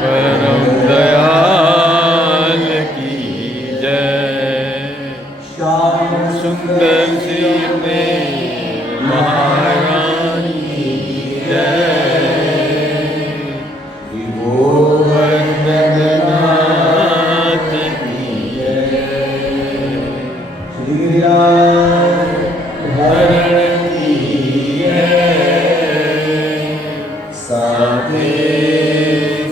परम दयाल की जय। श्याम सुंदर सिंह में महारानी की जय। गोवर्धन नाथ की जय। श्री हरण की जय। साधे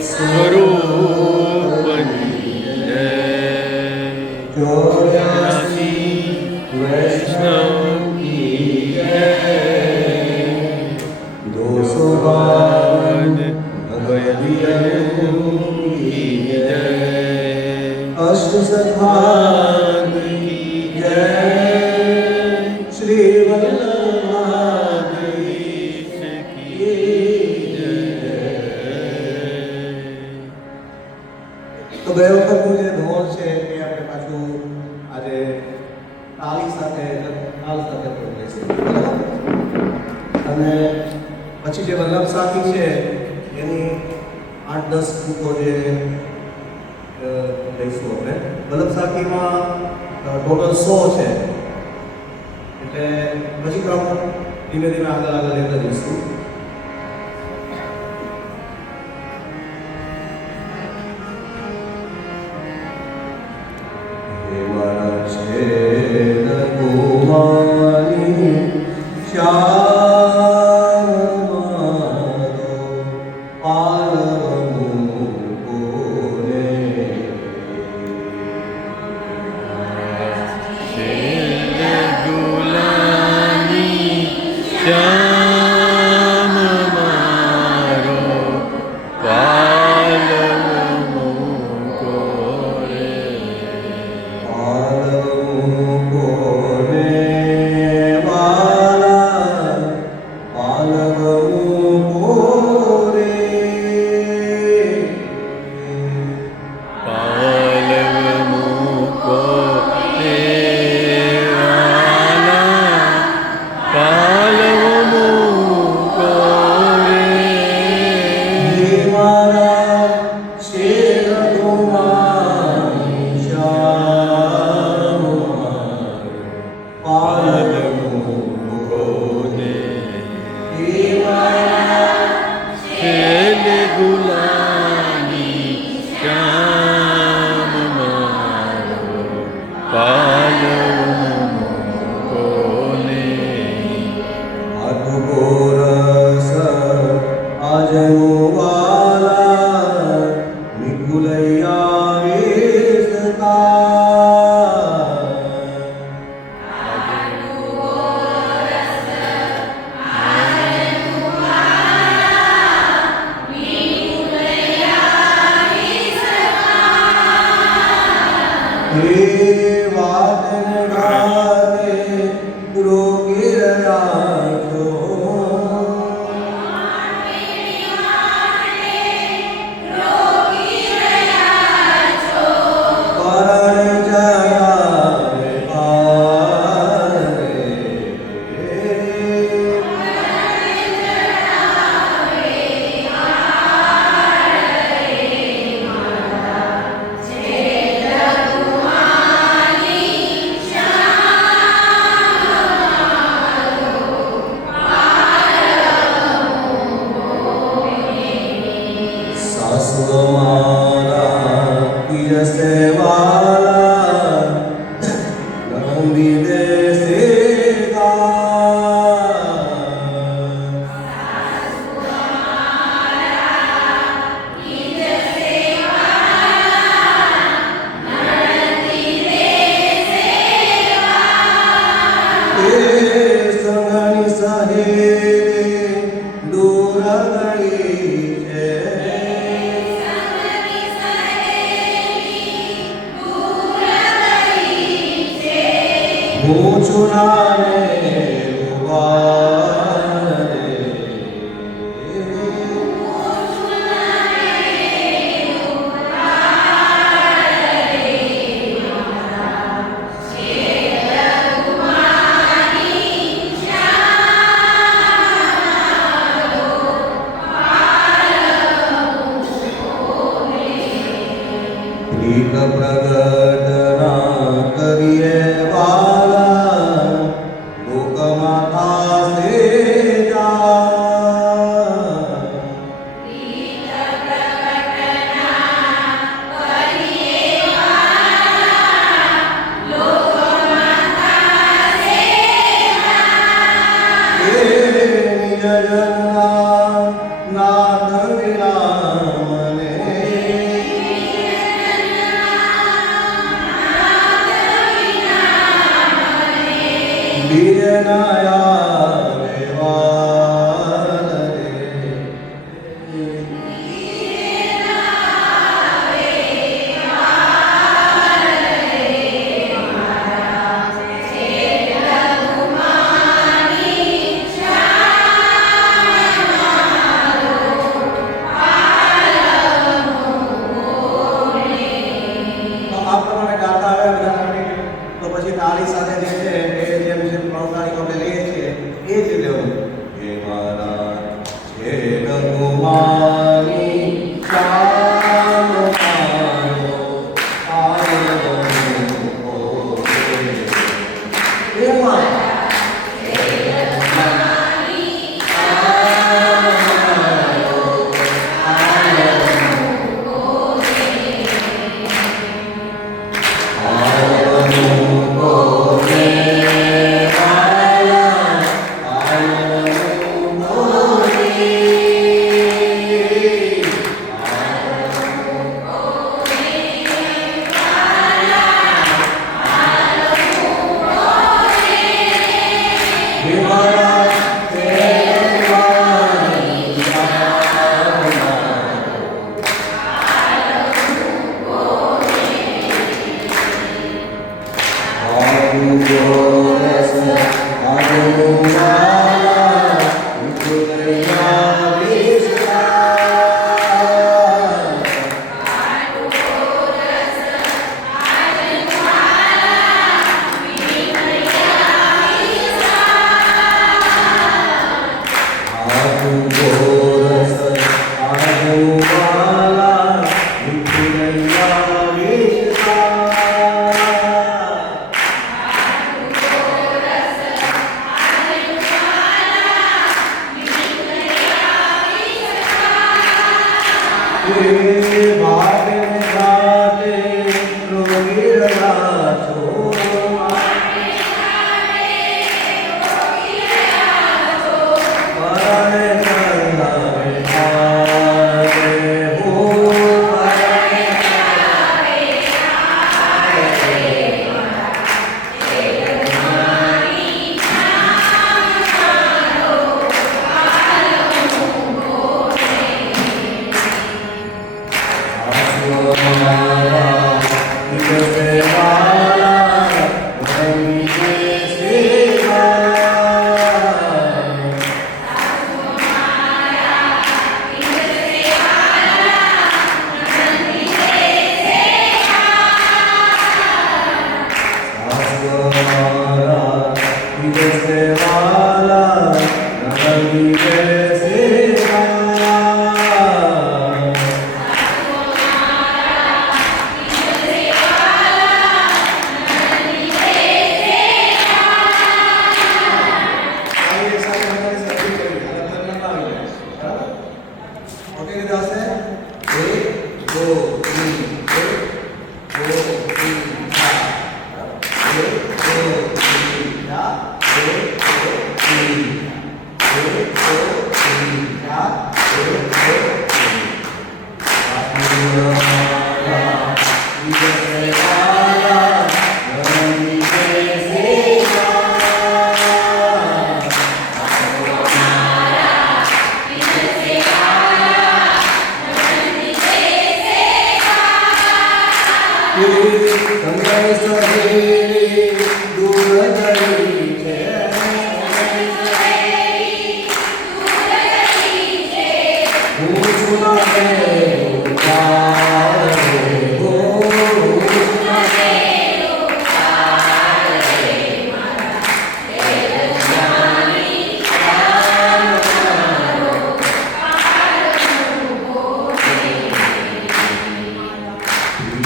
स्वरूप की जय। 84 वैष्णव की जय। 252 भगवदियों की जय। अष्टसखान की जय। श्री वल्लभाधीश की તો ગઈ વખતનું જે ધોળ છે એ આપણે પાછું આજે તાલ સાથે કરવું રહેશે, બરાબર? અને પછી જે વલ્લભ સાખી છે એની 8-10 બુકો જે લઈશું આપણે. વલ્લભ સાખીમાં ટોટલ 100 છે, એટલે પછી તો આપણે ધીમે ધીમે આગળ લેતા જઈશું. એક પ્રગટ ના કરીએ વાલા લોકમાં થાશે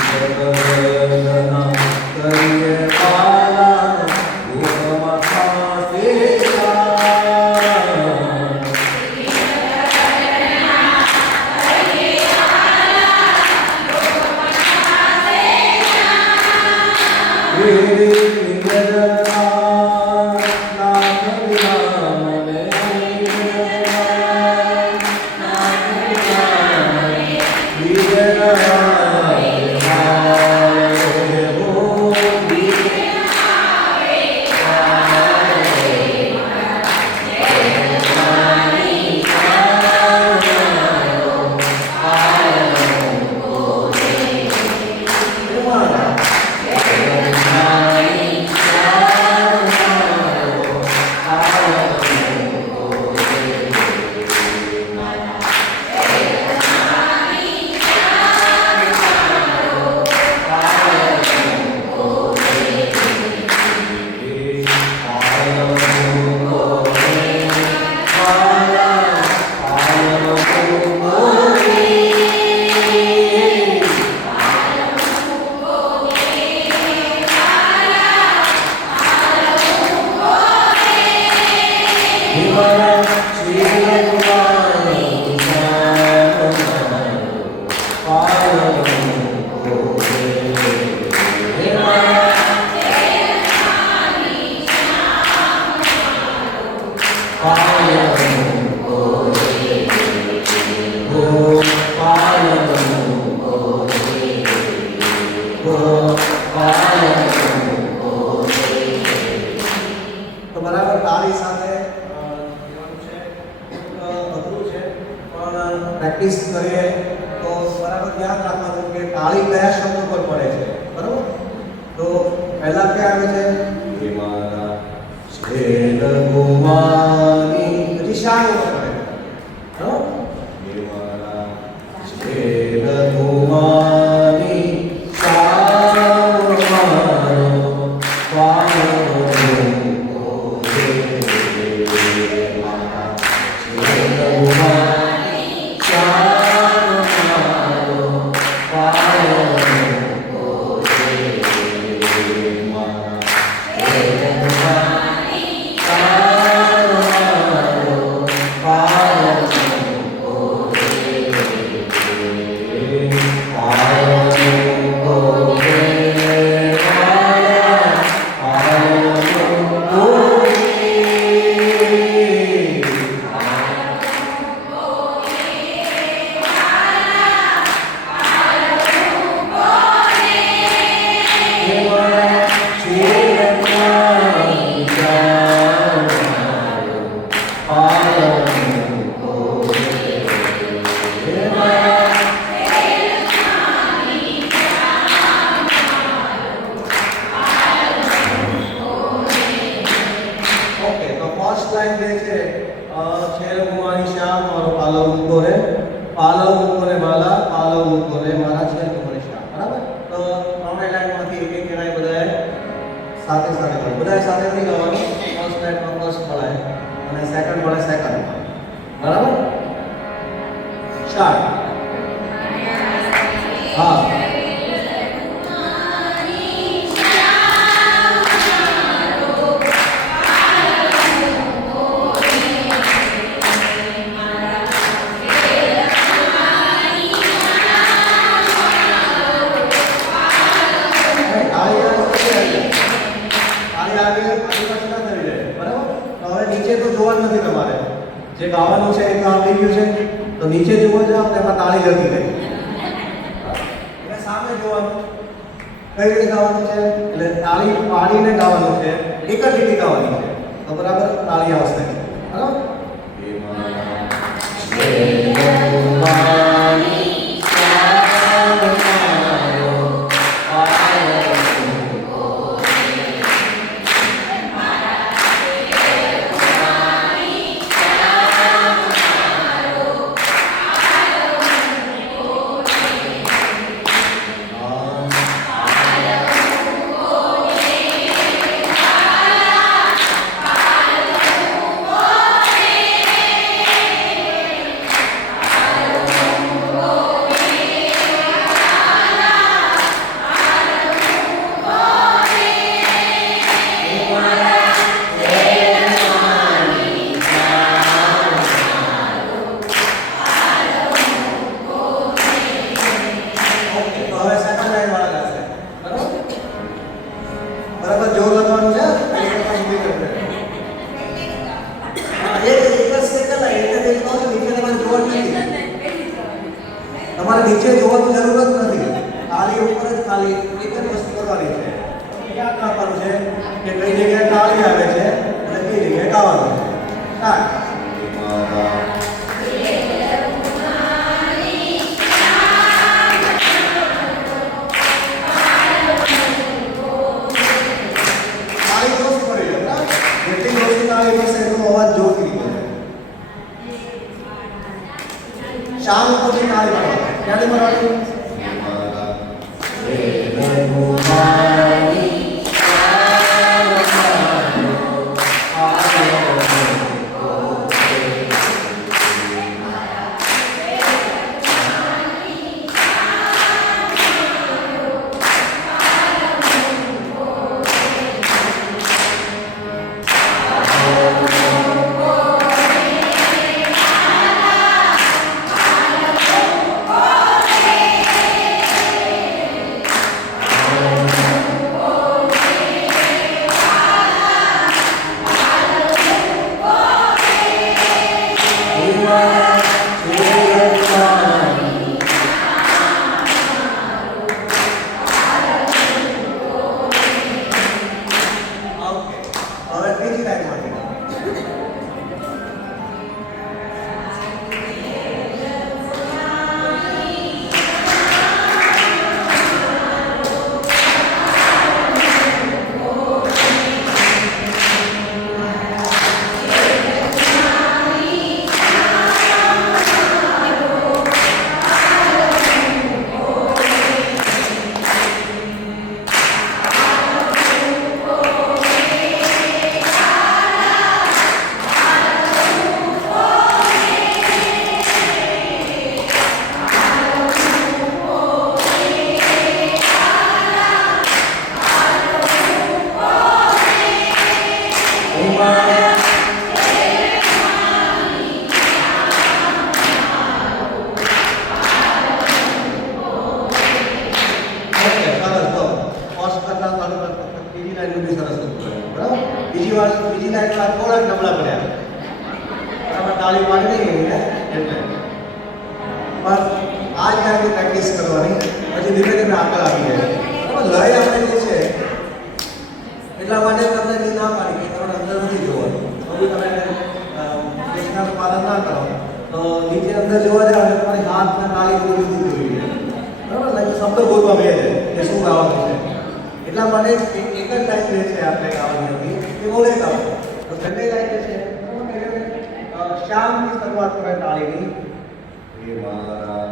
જા તો બરાબર તાળી સાથે કહેવાનું છે અઘરું છે પણ પ્રેક્ટિસ કરીએ તો બરાબર ધ્યાન રાખવાનું કે તાળી કયા શબ્દ પર પડે છે બરાબર તો પહેલા ક્યાં આવે છે હે મારા છેદ ગુમાની પછી શાન ઉપર પડે બરાબર હે મારા છેદ ગુમાની શાન મારો પાનો જે ગાવાનું છે એ તો આવડી ગયું છે તો નીચે જોવા જાવ તેમાં તાળી જતી રહી એટલે સામે જોવાનું કઈ રીતે ગાવાનું છે એટલે તાળી પાડીને ગાવાનું છે એક જ રીતે ગાવાની છે તો બરાબર તાળી આવશે બરાબર તમારે નીચે જોવાની જરૂર જ નથી તાળી ઉપર જ ખાલી એક જ વસ્તુ કરવાની છે યાદ રાખવાનું છે કે કઈ જગ્યાએ તાળી આવે છે અને કઈ જગ્યાએ ગાવાનું છે સ્ટાર્ટ शाम को भी ताली बजाओ क्या नहीं बजाओ બીજી લાઈનમાં થોડાક નબળા પડ્યા. બરાબર, તાળી પાડી નહીં ને એટલે. પણ આ જ્યાં પ્રેક્ટિસ કરવાની, પછી ધીમે ધીમે આગળ આવી જાય. બરાબર, લય આપણે જે છે એટલા માટે તમને જે ના પાડી કે તમારે અંદર નથી જોવાનું. તો તમે દેશના પાલન ના કરો તો નીચે અંદર જોવા જાવ એટલે તમારી હાથ ને તાળી બધું લીધું જોઈએ. બરાબર, એટલે શબ્દ બોલવા બે છે કે શું ગાવાનું છે. એટલા માટે એક જ લાઈન જે છે આપણે ગાવાની હતી એ બોલે ગાવ. તો બંને લાઈન છે શ્યામની શરૂઆત કરે તાળીની. હે મારા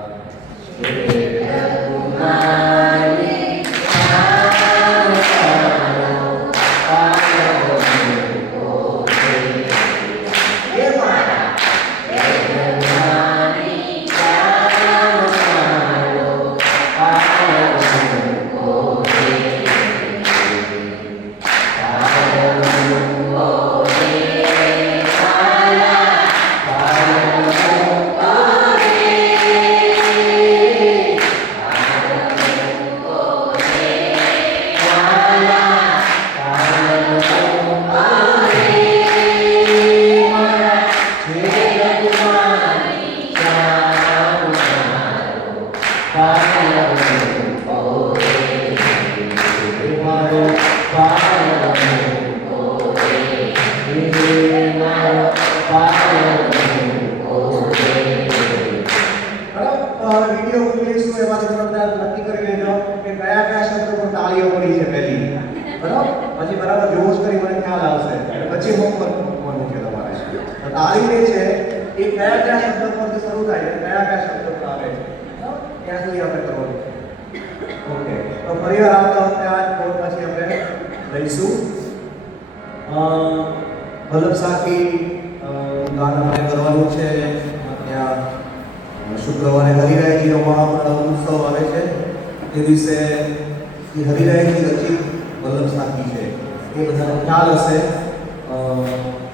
વલ્લભસાખી ગાન આપણે કરવાનું છે. ત્યાં શુક્રવારે હરિરાયજીનો મહાઉત્સવ આવે છે. તે દિવસે હરિરાયજી રચિત વલ્લભસાખી છે એ બધાને ખ્યાલ હશે.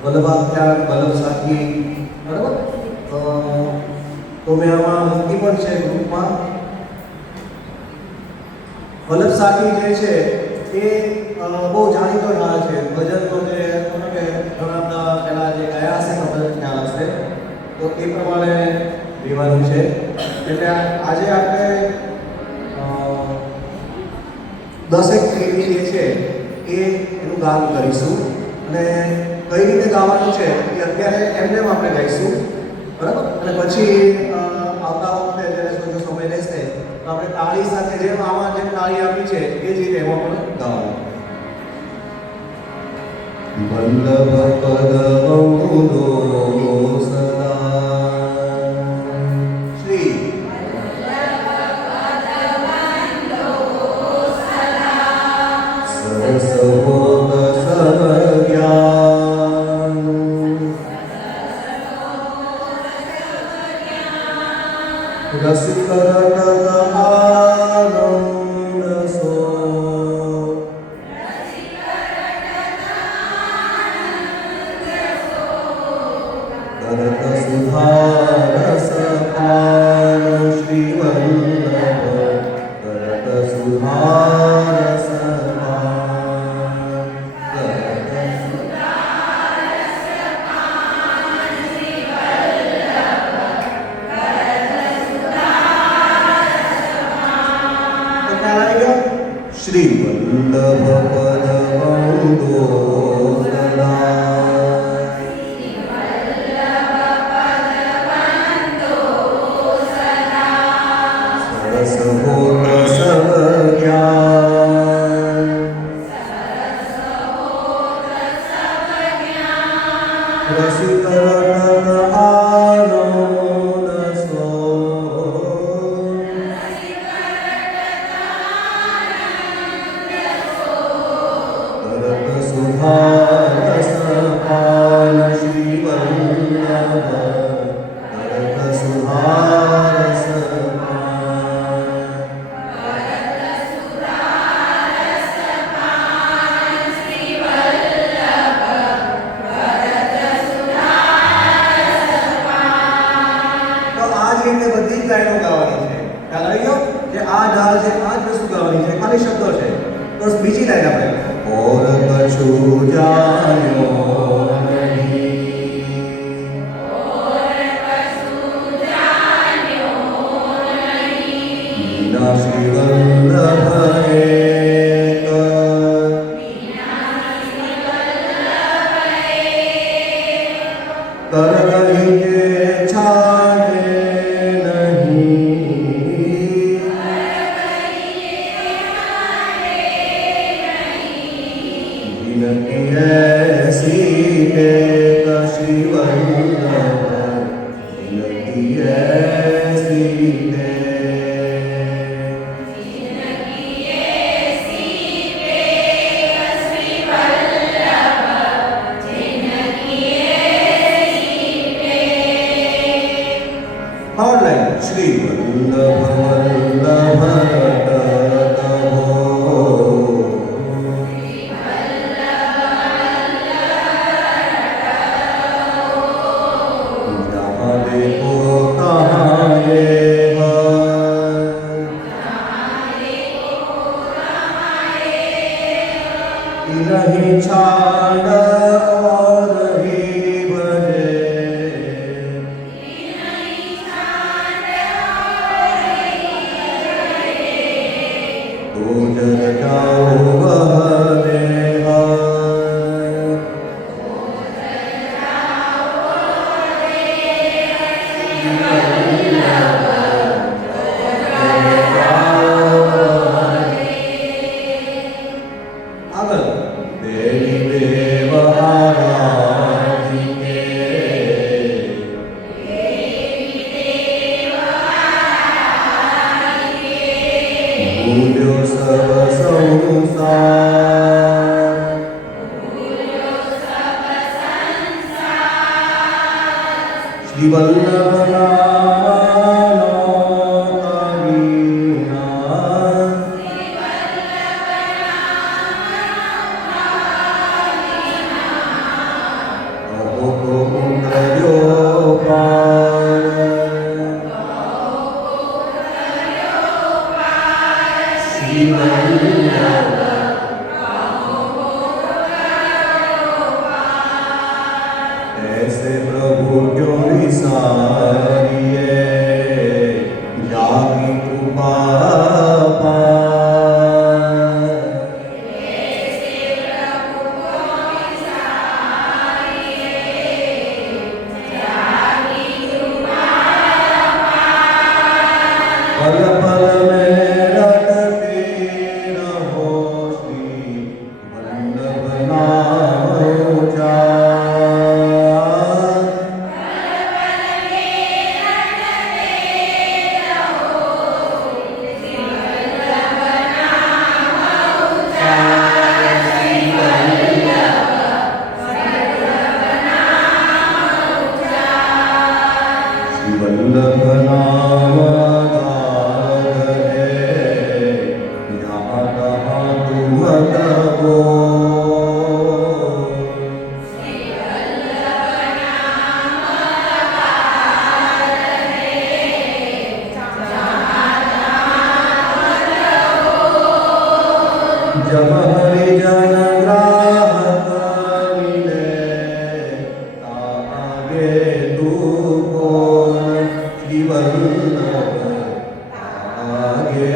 વલ્લભાખ્યાન વલ્લભસાખી, બરાબર. તો મેં આમાં મૂકી પણ છે ગ્રુપમાં. વલ્લભસાખી જે છે એ બહુ જાણીતો ગાળા છે. ભજનનો જે ઘણા બધા પહેલા જે ગાયા હશે તમને ખ્યાલ હશે. તો એ પ્રમાણે લેવાનું છે. એટલે આજે આપણે 10 પેઢી જે છે એ એનું ગાન કરીશું. અને કઈ રીતે ગાવાનું છે એ અત્યારે એમને આપણે ગાઈશું, બરાબર. અને પછી આવતા વખતે જ્યારે જો સમય લેશે તો આપણે તાળી સાથે જેમ આમાં જેમ તાળી આપી છે એ જ રીતે એમાં પણ ગાવાનું. વલ્લભ પદ બહુલો સદા શ્રી સરસવોદ સવજ્ઞાન રસિકરટ આનંદ સો કરત સુધારસ પાન શ્રી વલ્લભ કરત સુધારસ પાન કરત સુધારસ પાન શ્રી વલ્લભ કરત સુધારસ પાન. તો ખ્યાલ આવી ગયો? શ્રી વલ્લભ પદ બહુલો સદા બીજી લાઈન આપણે ઓર કછુ કશું જાણ્યો નહીં. વિના શ્રી વલ્લભ એક. કર કહીએ છાડે નહીં. વિનતી એસી કે કશી વલ્લભ, વિનતી એસી કે. Third line, Shri Vallabha Vallabha Ratabo. जहाँ देखो तहाँ ये है, नहीं छाड़ और ही भजे. तो जग जाओ वह देहा. આગળ દેવી દેવ આરાધિકે. ભૂલ્યો સર્વ સંસાર. શ્રી વલ્લભ નામનો કવિના. કહો તો કર્યો પાર. શ્રી વલ્લભ ऐसे प्रभु क्यों विसारिए, जागी कृपा पार. पल पल में रटते रहो श्री वल्लभ नाम उचार. श्री वल्लभ नाम गान है, यहाँ कहाँ तुम तको. जब हरिजन ग्राहक मिले, आगे तू कौन. श्री वल्लभ आगे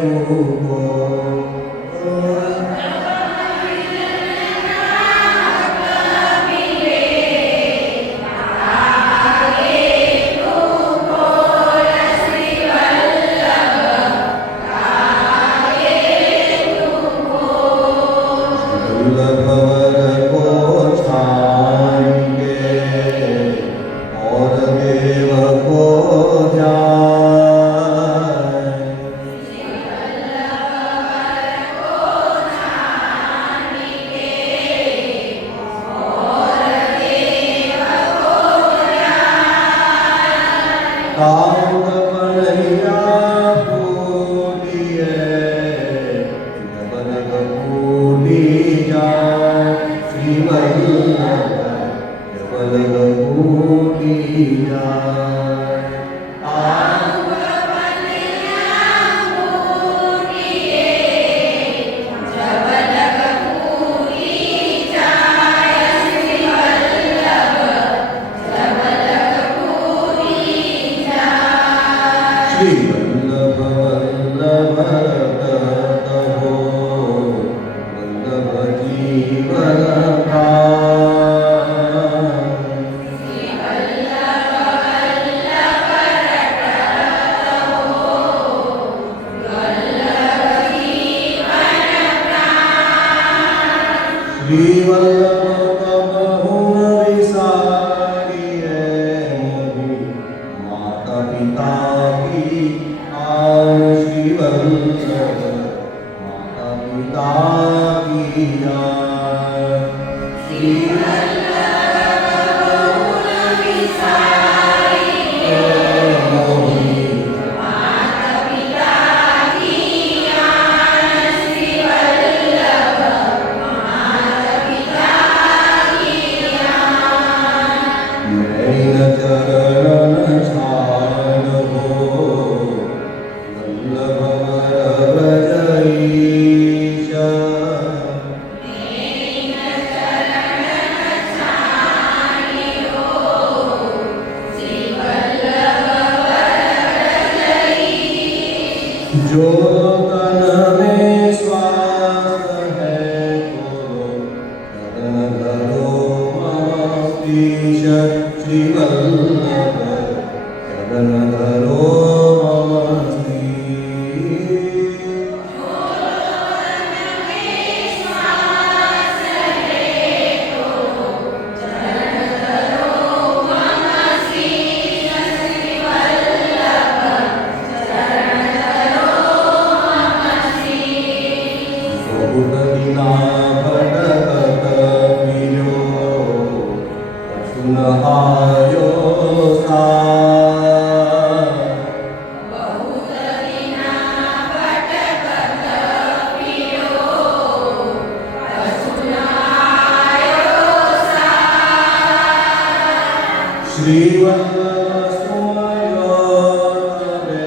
तू कौन. वल्लभ वल्लभ रटतहो वल्लभ जीवन श्री वल्लभ बहु विसारिये मोहि माता पिता की आन श्री वल्लभ माता पिता की आन श्री वल्लभ बहु विसारिये मोहि नैन चरण छाड़ हो वल्लभ वर व्रजईश जो तन में श्वास है तो तन धरो मम ईश श्री वल्लभ चरण धरो मम श्री बहुत दिना भटकत पियो सुनहायो सा श्री वल्लभ सोयो तवे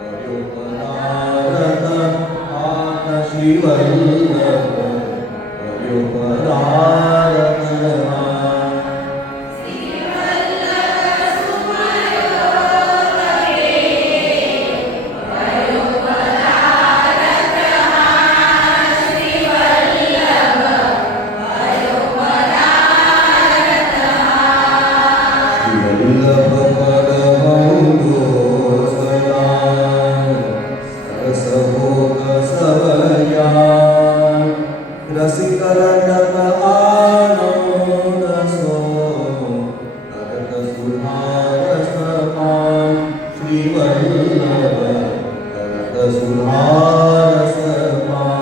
हरियो पदारथ हाथ श्री वल्लभ हरियो पदारथ हाथ वल्लभ पद बंधो सदा सरस भोग सवया रसिक रटक आनंद सो करत सुधारस पान श्री वल्लभ करत सुधारस पान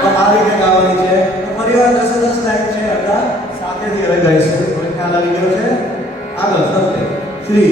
તો આ રીતે ગાવાની છે તો ફરીવાર 10 લાઈન છે આપણા સાથેથી હવે ગાઈશું તમને ખ્યાલ આવી ગયો છે આગળ સૌથી શ્રી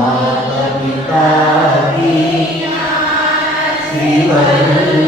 माता पिता की श्री वल्लभ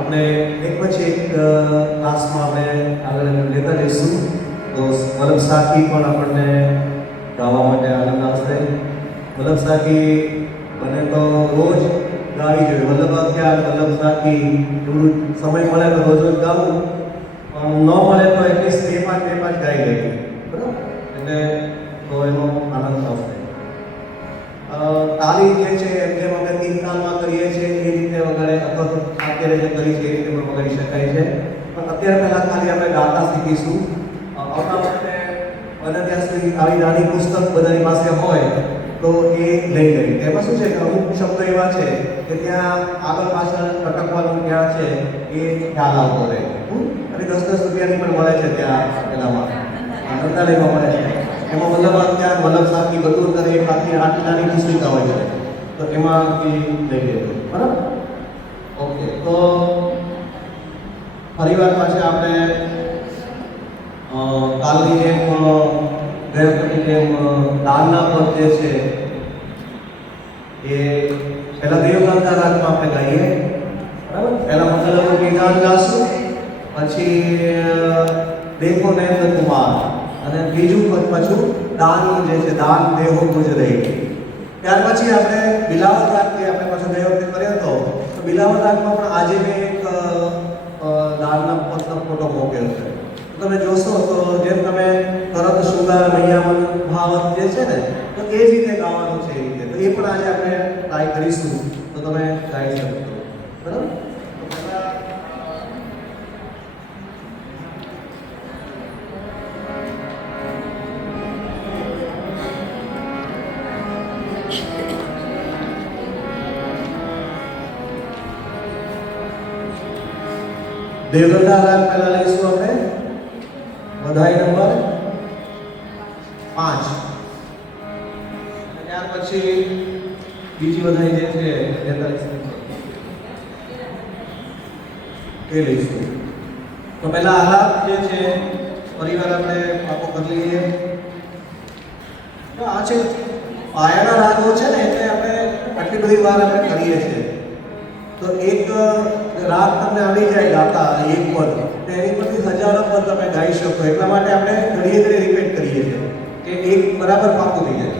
આપણે એક પછી એક ક્લાસમાં આપણે આગળ લેતા જઈશું. તો વલ્લભ સાખી પણ આપણને ગાવા માટે આનંદ આવશે. વલ્લભ સાખી બને તો રોજ ગાવી જોઈએ. વલ્લભાખ્યાન, વલ્લભ સાખી થોડું સમય મળે તો રોજ રોજ ગાવું, પણ ન મળે તો એટલીસ્ટ બે પાંચ ગાઈ લેવું, બરાબર? એટલે તો એનો આનંદ આવશે. તાલીમ જે છે જેમ અમે 3 તાલમાં કરીએ છીએ એ રીતે વગેરે અથવા તો અત્યારે જે કરી છે એ રીતે પણ કરી શકાય છે. પણ અત્યારે પહેલાં ખાલી આપણે ગાતા શીખીશું. આવતા વખતે બને ત્યાં સુધી આવી નાની પુસ્તક બધાની પાસે હોય તો એ લઈ લઈએ. એમાં શું છે કે અમુક શબ્દો એવા છે કે ત્યાં આગળ પાછળ અટકવાનું ક્યાં છે એ ખ્યાલ આવતો રહે. અને 10-10 રૂપિયાની પણ મળે છે ત્યાં પેલામાં ગ્રંથાલયમાં મળે છે. એમાં વલ્લભાખ્યાન, વલ્લભ સાખી બધું કરે એક આટલી નાની પુસ્તિકા હોય છે, તો એમાંથી લઈ લેજો, બરાબર? ઓકે, તો ફરીવાર પાછા આપણે કાલની જેમ ગયા વખતની જેમ દાનના પદ જે છે એ પહેલા દેવગાનના રાગમાં આપણે ગાઈએ, બરાબર? પહેલા મંગલમુખી ગાન ગાશું, પછી દેખો નરેન્દ્ર કુમાર, અને બીજું પદ પાછું દાન જે છે, દાન દેહો ગુજરે. ત્યાર પછી આપણે બિલાવત રાગ જે આપણે પાછું ગઈ વખતે કર્યો હતો, તો બિલાવત રાગમાં પણ આજે મેં એક દાનના પદનો ફોટો મૂકેલો છે. તમે જોશો તો જેમ તમે તરત સુગાર મૈયામન ભાવત જે છે ને, તો એ જ રીતે ગાવાનું છે. એ રીતે તો એ પણ આજે આપણે ટ્રાય કરીશું, તો તમે ગાઈ શકો, બરાબર? દેવગંગા રાગ પહેલા લઈશું આપણે, બધાઈ નંબર 5. ત્યાર પછી બીજી બધાઈ જે છે 43 એ લઈશું. તો પહેલા આલાપ જે છે પરિવાર આપણે પાકો કરી લઈએ. તો આ છે પાયાના રાગો છે ને, એટલે આપણે આટલી બધી વાર આપણે કરીએ છીએ. તો એક રાગ તમને આવી જાય ગાતા એક પદ, તો એની પરથી હજારો પદ તમે ગાઈ શકો. એટલા માટે આપણે ઘડીએ ઘડીએ રિપીટ કરીએ છીએ કે એક બરાબર પાકું થઈ જાય.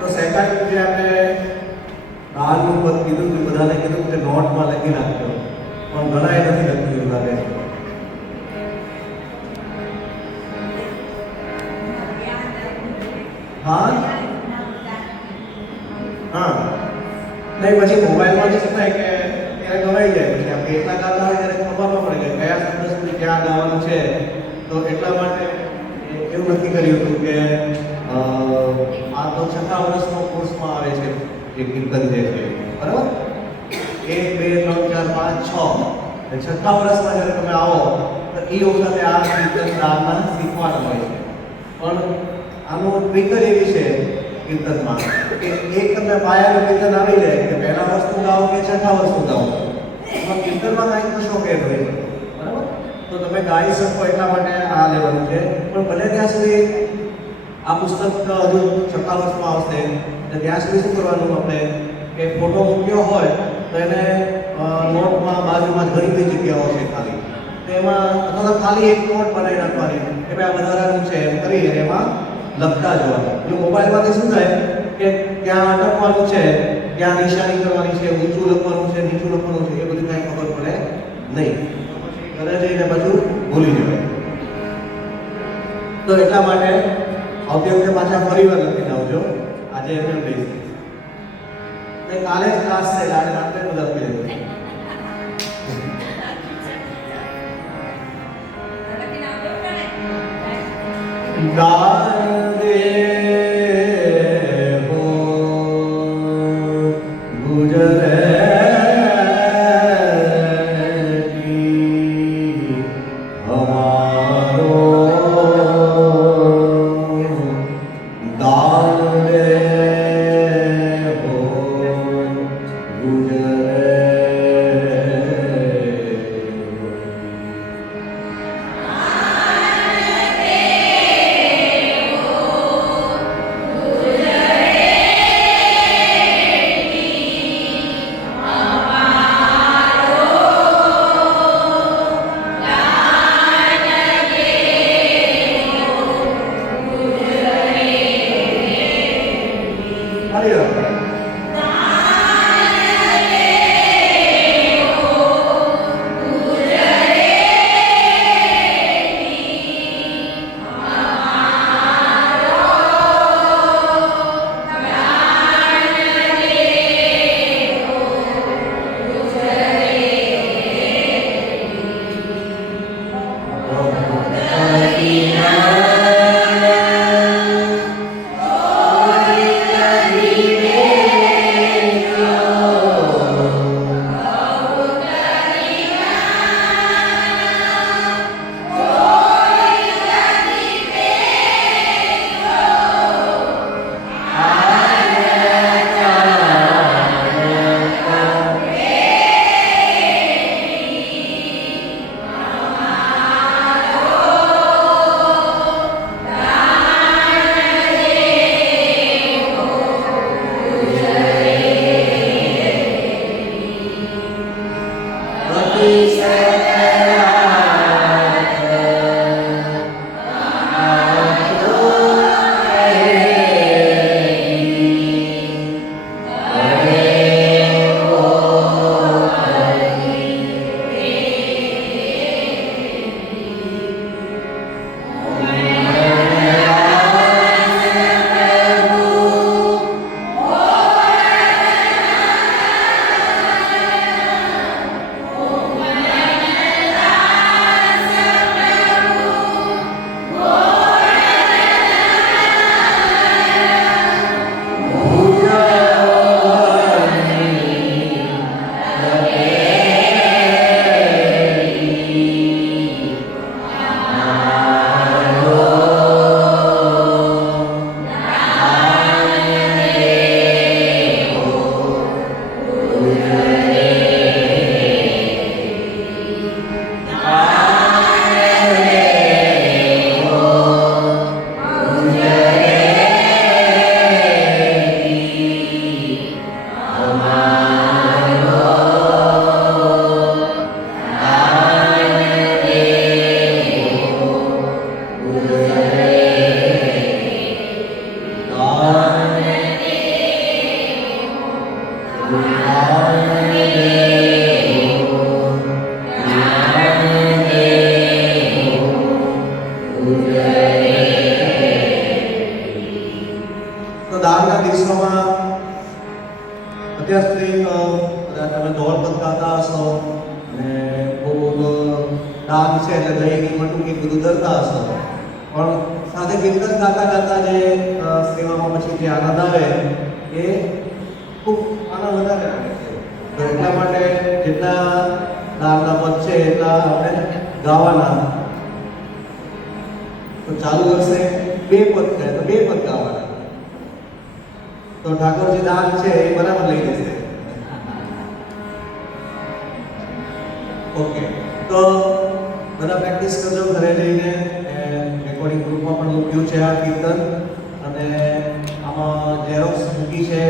તો સેકન્ડ જે આપણે કાલનું પદ કીધું હતું, બધાને કીધું કે નોટમાં લખી નાખજો, પણ ઘણા એ નથી લખ્યું એવું લાગે છે. હા હા નહીં, પછી મોબાઈલમાં શું થાય કે ત્યારે ગવાઈ જાય, પછી આપણે એટલા ગાતા હોય ત્યારે ખબર ન પડે કે કયા શબ્દ સુધી ક્યાં ગાવાનું છે. તો એટલા માટે એવું નક્કી કર્યું હતું કે આ તો છઠ્ઠા વર્ષનો કોર્સમાં આવે છે જે કીર્તન જે છે, બરાબર? 1 2 3 4 5 6 છઠ્ઠા વર્ષમાં જ્યારે તમે આવો તો એ વખતે આ કીર્તન ગાતા શીખવાનું હોય છે. પણ આનું ટ્રીક જ એવી છે કીર્તનમાં કે એક તમે પાયાનું કીર્તન આવી જાય કે પહેલા વસ્તુ ગાઓ કે છઠ્ઠા વસ્તુ ગાઓ, એમાં કીર્તનમાં કાંઈ કશો કે હોય, બરાબર? તો તમે ગાઈ શકો એટલા માટે આ લેવાનું છે. પણ ભલે ત્યાં સુધી આ પુસ્તક હજુ છઠ્ઠા વર્ષમાં આવશે, અને ત્યાં સુધી શું કરવાનું આપણે કે ફોટો મૂક્યો હોય તો એને નોટમાં બાજુમાં ઘણી બધી જગ્યાઓ છે ખાલી, તો એમાં અથવા તો ખાલી એક નોટ બનાવી નાખવાની કે ભાઈ આ વધારાનું છે એમ કરી અને એમાં લખતા જવાનું. એટલે મોબાઈલમાંથી શું થાય કે ક્યાં અટકવાનું છે, ક્યાં નિશાની કરવાની છે, ઊંચું લખવાનું છે, નીચું લખવાનું છે, એ બધું કાંઈ ખબર પડે નહીં. ઘરે જઈને બધું ભૂલી જવાય. તો એટલા માટે આવતી વખતે પાછા ફરી વાર લખીને આવજો. આજે એમ લઈશ કાલે જ ક્લાસ છે, આજે રાત્રે બધા લખી દેજો. ગાન દેવો ગુજરાતી હમારો દાન દેવો ગુજરાતી તો દાનના દિવસોમાં અત્યાર સુધી કદાચ તમે ધોળ ગાતા હશો અને ખૂબ દાન છે એટલે દહીંની મટુકી બધું ધરતા હશો, પણ સાથે કીર્તન ગાતા ગાતા જે સેવામાં પછી જે આનંદ આવે એ ખૂબ આનંદ વધારે આવે છે. તો એટલા માટે જેટલા દાનના પદ છે એટલા આપણે ગાવાના. તો ચાલુ વર્ષે 2 પદ છે તો 2 પદ ગાવાના. તો ઠાકોરજી દાન છે એ બરાબર લઈ જશે. ઓકે, તો બધા પ્રેક્ટિસ કરજો ઘરે જઈને. રેકોર્ડિંગ ગ્રુપમાં પણ મૂક્યું છે આ કીર્તન, અને આમાં ઝેરોક્સ મૂકી છે,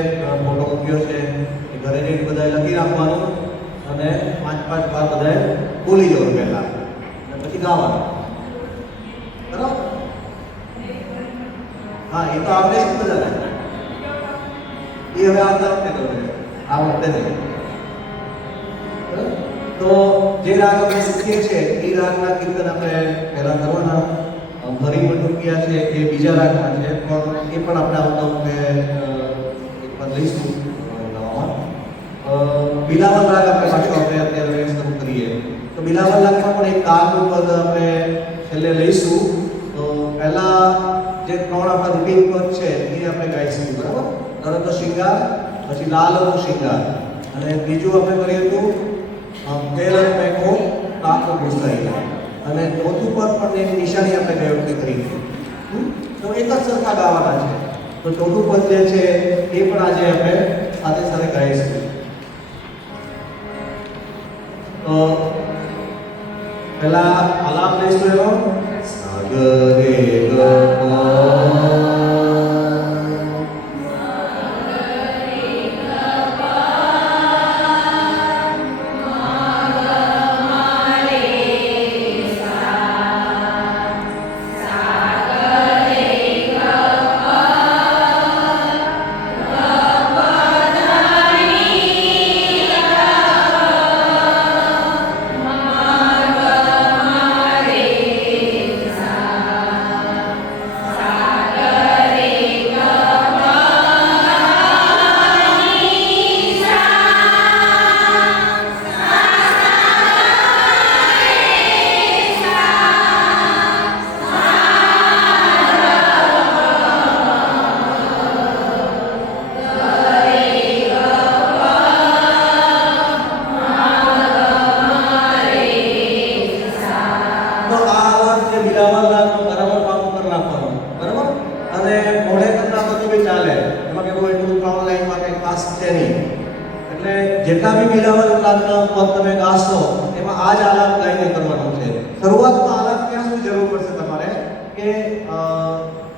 ફોટો મૂક્યો છે. એ ઘરે જઈને બધાએ લખી રાખવાનું અને 5-5 વાર બધાએ બોલી જવું પહેલા અને પછી ગાવાનું. બરાબર? હા, એ તો આવડે છે બધાને. એ હવે આવતા વખતે કરવું, આ વખતે નહીં. તો જે રાગ આપણે શીખીએ છીએ એ રાગના કીર્તન આપણે પહેલા કરવાના. ભરી મટુકિયા છે એ બીજા રાગમાં છે, પણ એ પણ આપણે આવતા વખતે એક વાર લઈશું નવામાં. બિલાવલ રાગ આપણે પાછો આપણે અત્યારે શરૂ કરીએ. તો બિલાવલ રાગમાં પણ એક તાલનું પદ આપણે છેલ્લે લઈશું. તો પહેલા જે 3 આપણા રૂટીન પદ છે એ આપણે ગાઈશું. બરાબર? તરત શિંગાર, પછી લાલનો શિંગાર, અને બીજું આપણે કરીએ તો તેલર મેકો તાકો ગુસાઈ, અને ચોથું પદ પણ એક નિશાની આપણે ગઈ વખતે કરી. તો એક જ સરખા ગાવાના છે. તો ચોથું પદ જે છે એ પણ આજે આપણે સાથે સાથે ગાઈશું. તો પહેલા આલાપ લઈશું એનો સાગરે જેટલા બી બિલાવલ રાગના પદ તમે ગાશો એમાં આ જ આલાપ ગાઈને કરવાનો છે. શરૂઆતમાં આલાપ ક્યાં સુધી જરૂર પડશે તમારે કે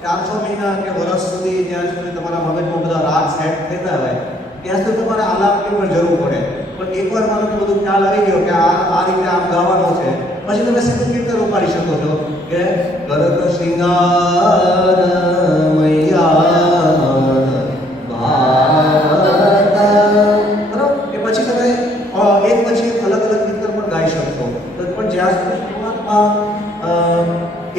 4-6 મહિના કે વર્ષ સુધી, જ્યાં સુધી તમારા મગજમાં બધા રાગ સેટ થતા હોય ત્યાં સુધી તમારે આલાપની પણ જરૂર પડે. પણ એકવાર માનો કે બધું ખ્યાલ આવી ગયો કે આ રીતે આમ ગાવાનું છે, પછી તમે સીધું કીર્તન ઉપાડી શકો છો કે કરત શિંગાર મૈયા એક પછી એક અલગ અલગ કીર્તન પણ ગાઈ શકશો. પણ જ્યાં સુધી શરૂઆતમાં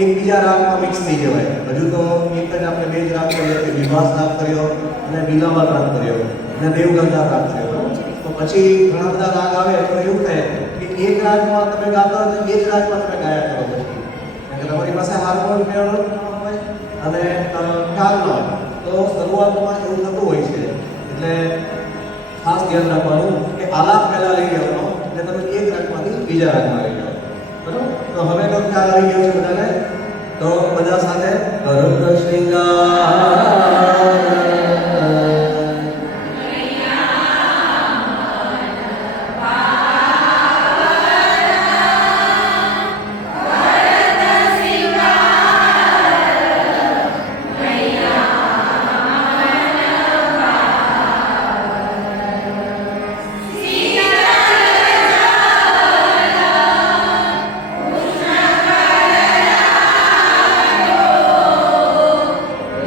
એકબીજા રાગમાં મિક્સ થઈ જવાય. હજુ તો એક જ આપણે 2 જ રાગ કર્યો, વિભાસ રાગ કર્યો અને બિલાવલ રાગ કર્યો અને દેવગંગા રાગ કર્યો. તો પછી ઘણા બધા રાગ આવે તો એવું થાય કે એક રાગમાં તમે ગાતા હોય તો એ જ રાગમાં તમે ગાયા કરો. પછી કારણ કે તમારી પાસે હાર્મોનિયમ હોય અને ખ્યાલ ન હોય તો શરૂઆતમાં એવું થતું હોય છે. એટલે ખાસ ધ્યાન રાખવાનું કે આલાપ પહેલા લઈ લેવાનો એટલે તમે એક રાગમાંથી બીજા રાગમાં લઈ જાઓ. બરાબર? તો હવે તો ખ્યાલ આવી ગયો છે બધાને. તો બધા સાથે કરત શિંગાર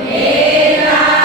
Yeah.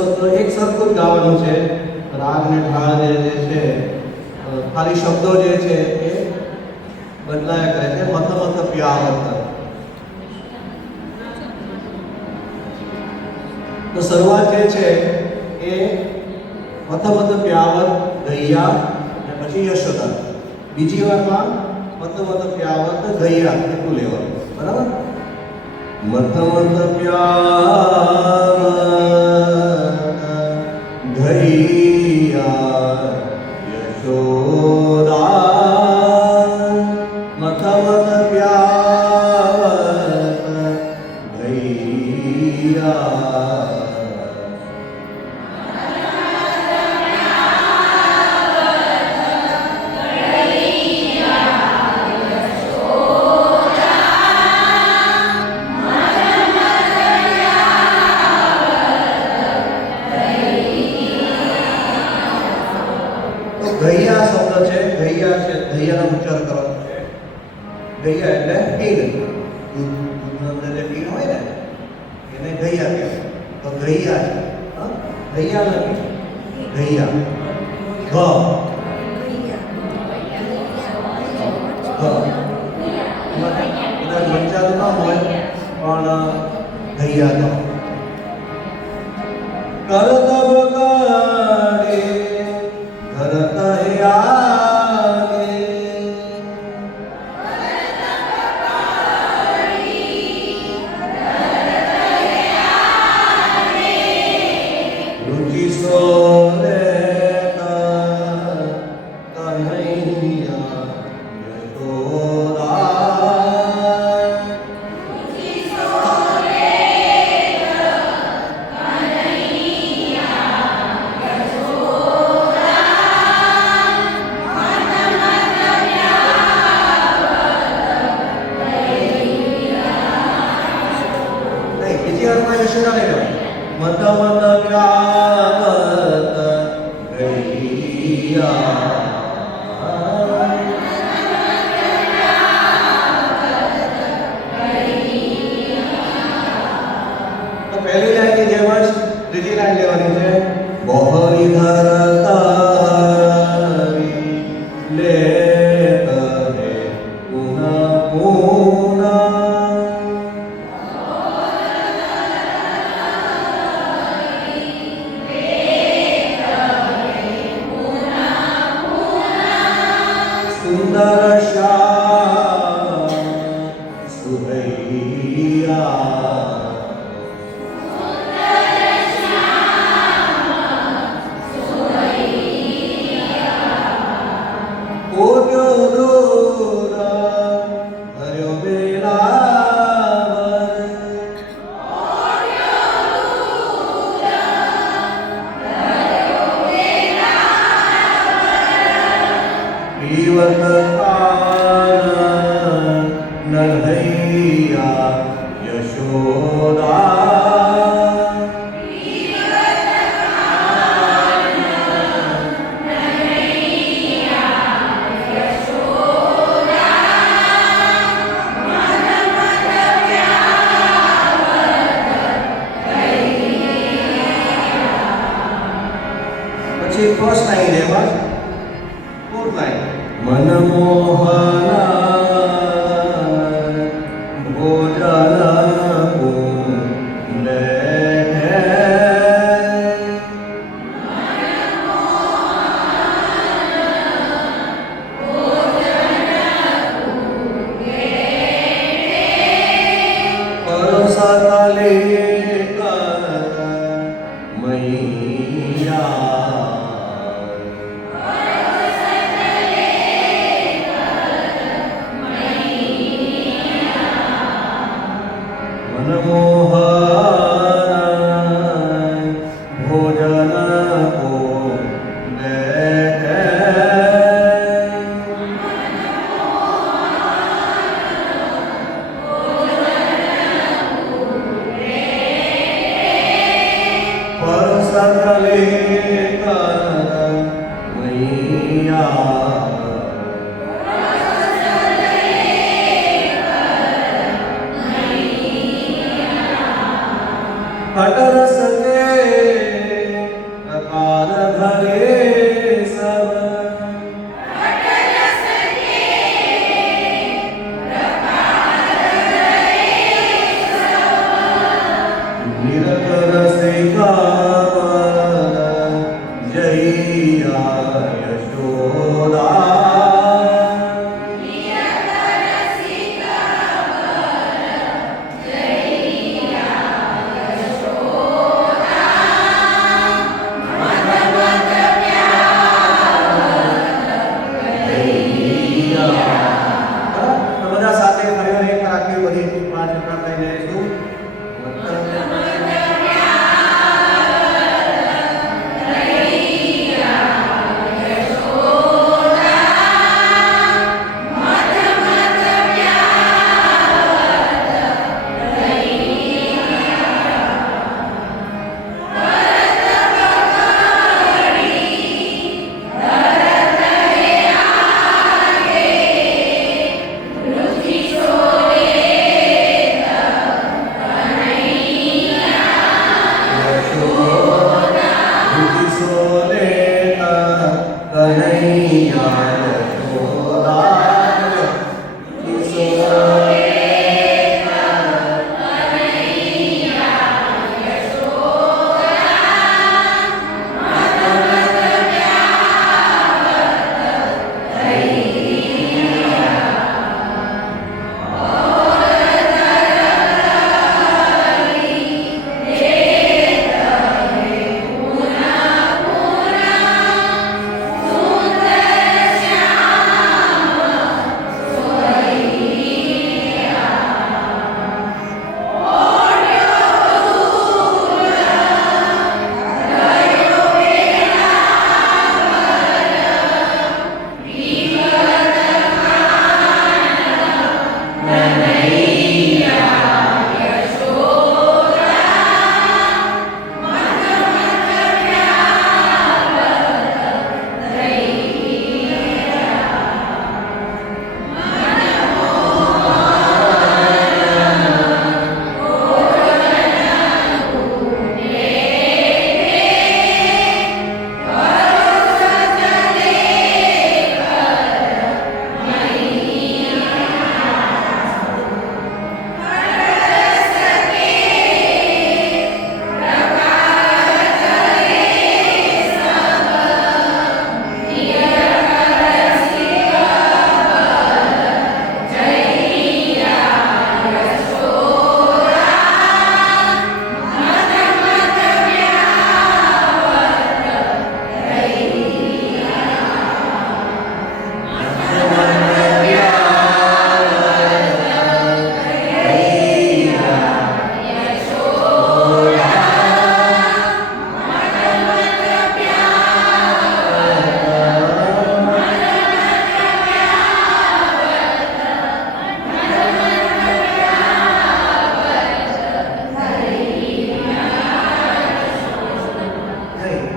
સ્તોત્ર એક સરખું જ ગાવાનું છે. રાગ ને ઢાળ જે છે ખાલી શબ્દો જે છે એ બદલાયા કરે છે. મથ મથ પ્યાવત. તો શરૂઆત જે છે એ મથ મથ પ્યાવત ગૈયા અને પછી યશોદા. બીજી વારમાં મથ મથ પ્યાવત ગૈયા એટલું લેવાનું. બરાબર? મથ મથ પ્યાવત ગૈયા યશોદા. મથ મથ પ્યાવત ગૈયા. ગૈયા શબ્દ છે, ગૈયા છે, ગૈયાનો ઉચ્ચાર કરવાનો છે. ગૈયા એટલે પીણ. દૂધની અંદર જે પીણ હોય ને એને ગૈયા કહેવાય. તો ગૈયા છે. ગૈયા નથી, ગૈયા. ગ કદાચ વંચાતું ના હોય પણ ગૈયા તો કરતબ કાળે ભરત આગે. રુચિ સોલે કનૈયા યશોદા. બીજી વારમાં યશોદા લઈ લેવાનું. મત મત પ્યાવત ગૈયા. તો પહેલી લાઈનની જેમ જ ત્રીજી લાઈન લેવાની છે. બહોરી ધરતારી લે કરે પુના પુના. સુંદર શ્યામ સુહૈયા. ઓર્યો દોરા હર્યો બેલાવર. પીવત કાનન નરહૈયા યશોદા. પછી ફર્સ્ટ લાઈન એમાં ફોર્થ લાઈન. મનમોહન ભોજન કુંડે. પરસતલે મૈયા. મનમોહન ભોજન કુંડે. પરસતલે મૈયા. હટર સકે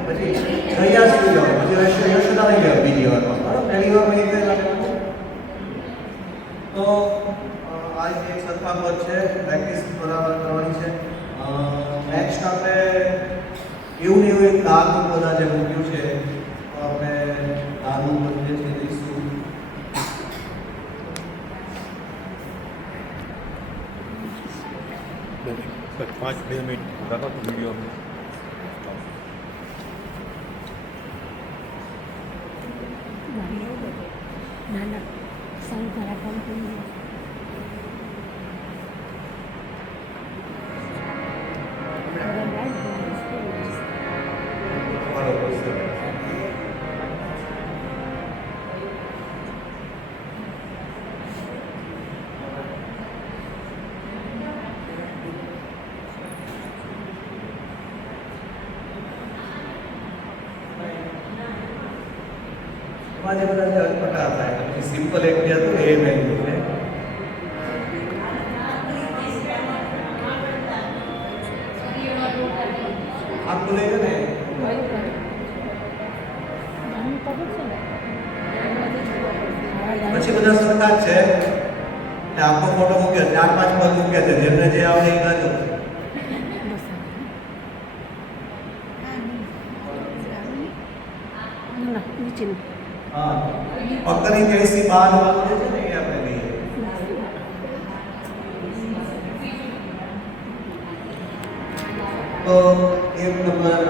પછી રૈયા સુધી જવાનું, પછી યશોદા લઈ લેવા બીજી વારમાં, બરાબર? પહેલી વારમાં એક કઈ લાગે તો આ જે એક સરખા પદ છે, પ્રેક્ટિસ બરાબર કરવાની છે. નેક્સ્ટ આપણે એવું ને એવું એક દાળનું પદ આજે મૂક્યું છે, તો આપણે દાળનું પદ જે છે લઈશું. સર 5-2 મિનિટ રાખો તો વિડીયો ના ના સારું તારા કામ કરી બરાબર છે. એમાં જે બધા જે અટપટા હતા એટલે સિમ્પલ એક જે હતું એ મેં લીધું છે. આટલું લઈ લો ને. પછી બધા સરખા જ છે, એટલે આખો ફોટો મૂક્યો, 4-5 પદ મૂક્યા છે, જેમને જે આવડે એ ગાજો. નીચેનું હા, પગની કેસી બાદ વાળું જે છે ને એ આપણે લઈએ. તો એક નંબર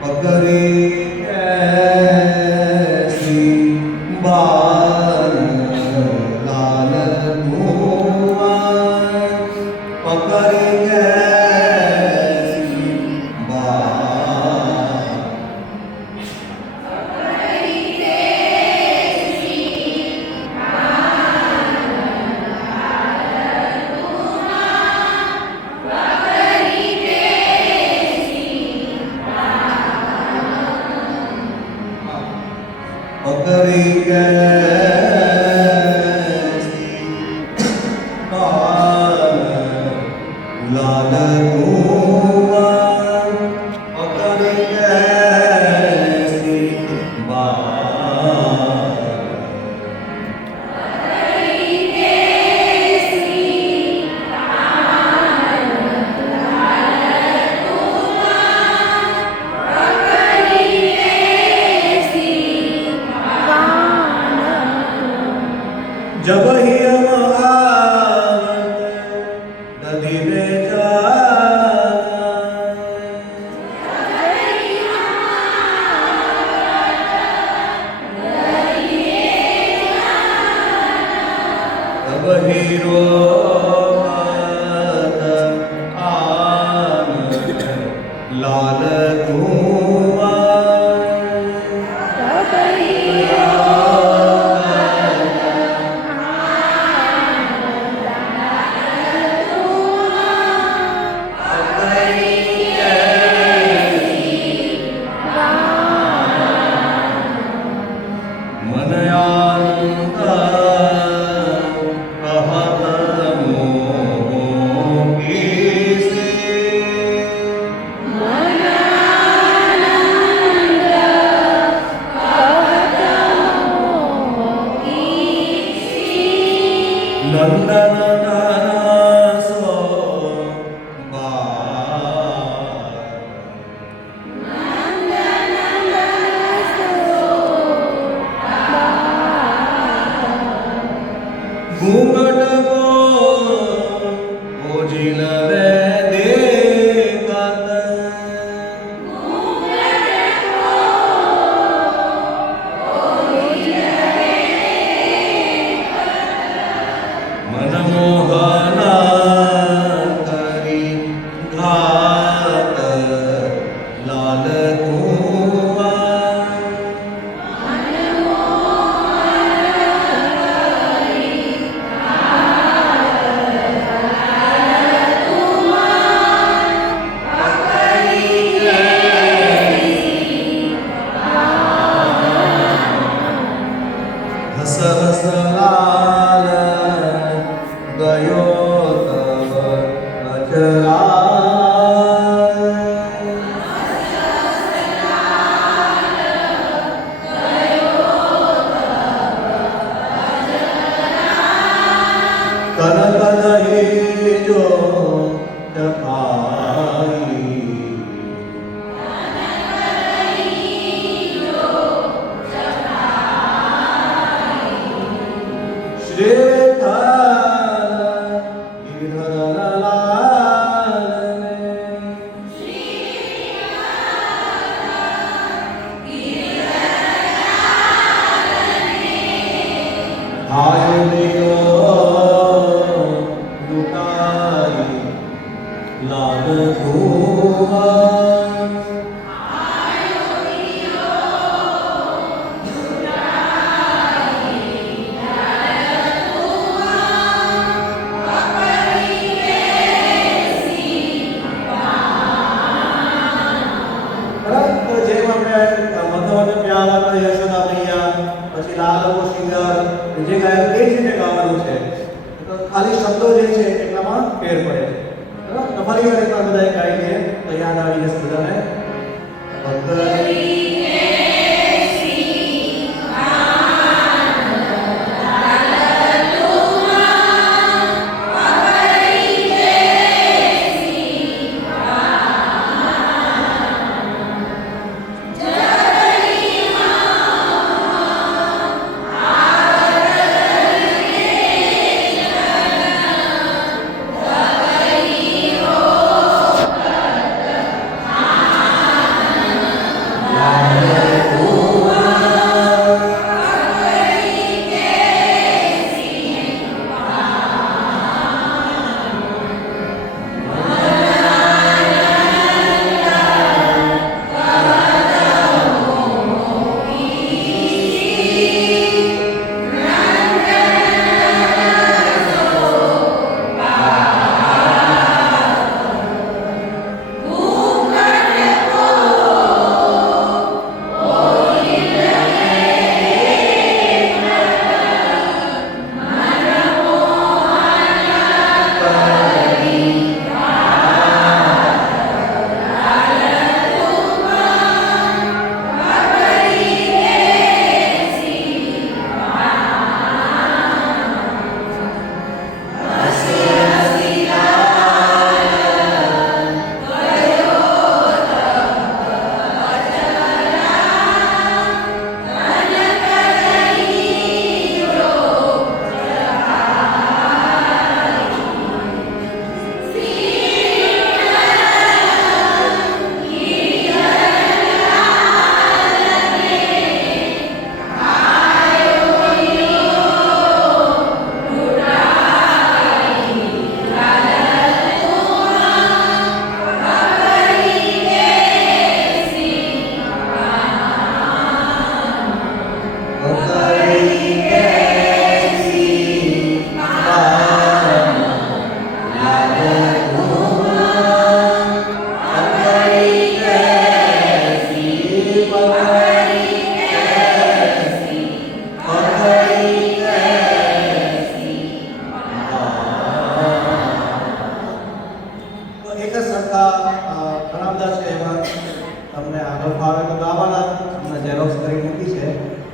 પગરી કેસી બાદ લાલ કુંવર, પગરી કેસી બાદ પગરી કેસી બાદ લાલ કુંવર, પગરી કેસી બાદ जब ही हम आवत नदी में तब ही रोवत आनंद लाल कुंवर, मन आनंद कहत मोही से, બરાબર? તો જેમ આપણે મધ્યવર્તી પ્યાલા તો યશોદા મૈયા, પછી લાલકો સિંગર, જે ગાયક એ જ રીતે ગાવાનું છે. તો ખાલી શબ્દો જે છે એટલામાં ફેર પડે છે. બરાબર? તો ફરી વાર એકવાર બધાએ ગાઈ લઈએ તો યાદ આવી જશે બધાને.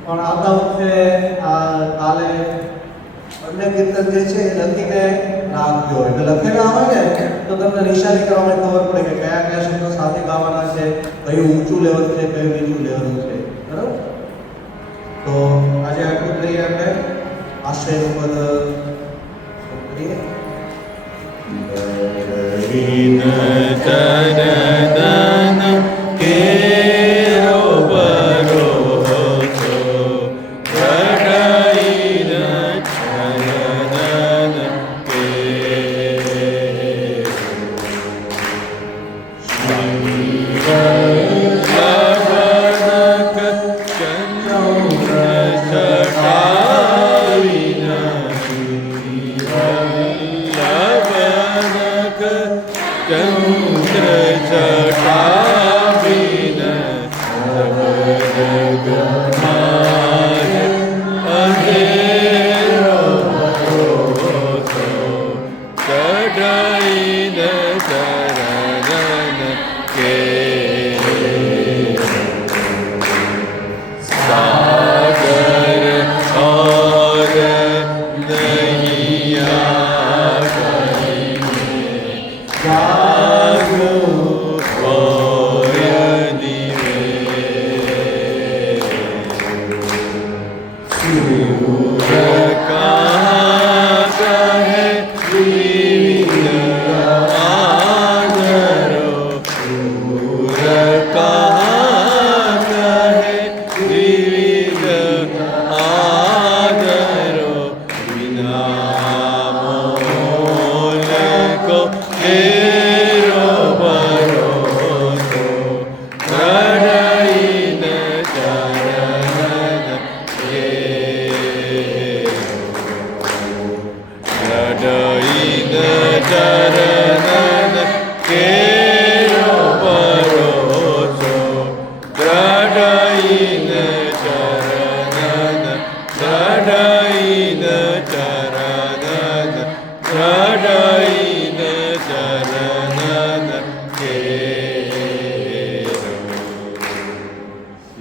પણ આવતા વખતે આ કાલે બંને કીર્તન જે છે એ લખીને રાખજો. એટલે લખેલા આવે ને તો તમને નિશાની કરવામાં ખબર પડે કે કયા કયા શબ્દો સાથે ગાવાના છે, કયું ઊંચું લેવલ છે, કયું નીચું લેવલ છે. બરાબર? તો આજે આટલું લઈએ આપણે આશ્રયનું પદ કરીએ. ચંદ્ર ચટા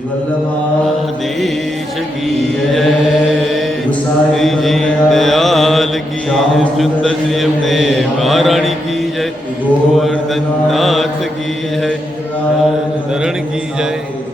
શ્રી વલ્લભા देश की जय गुसाई जी दयाल की जय सुंदर श्री अपने महारानी की जय गोवर्धन नाथ की जय शरण की जय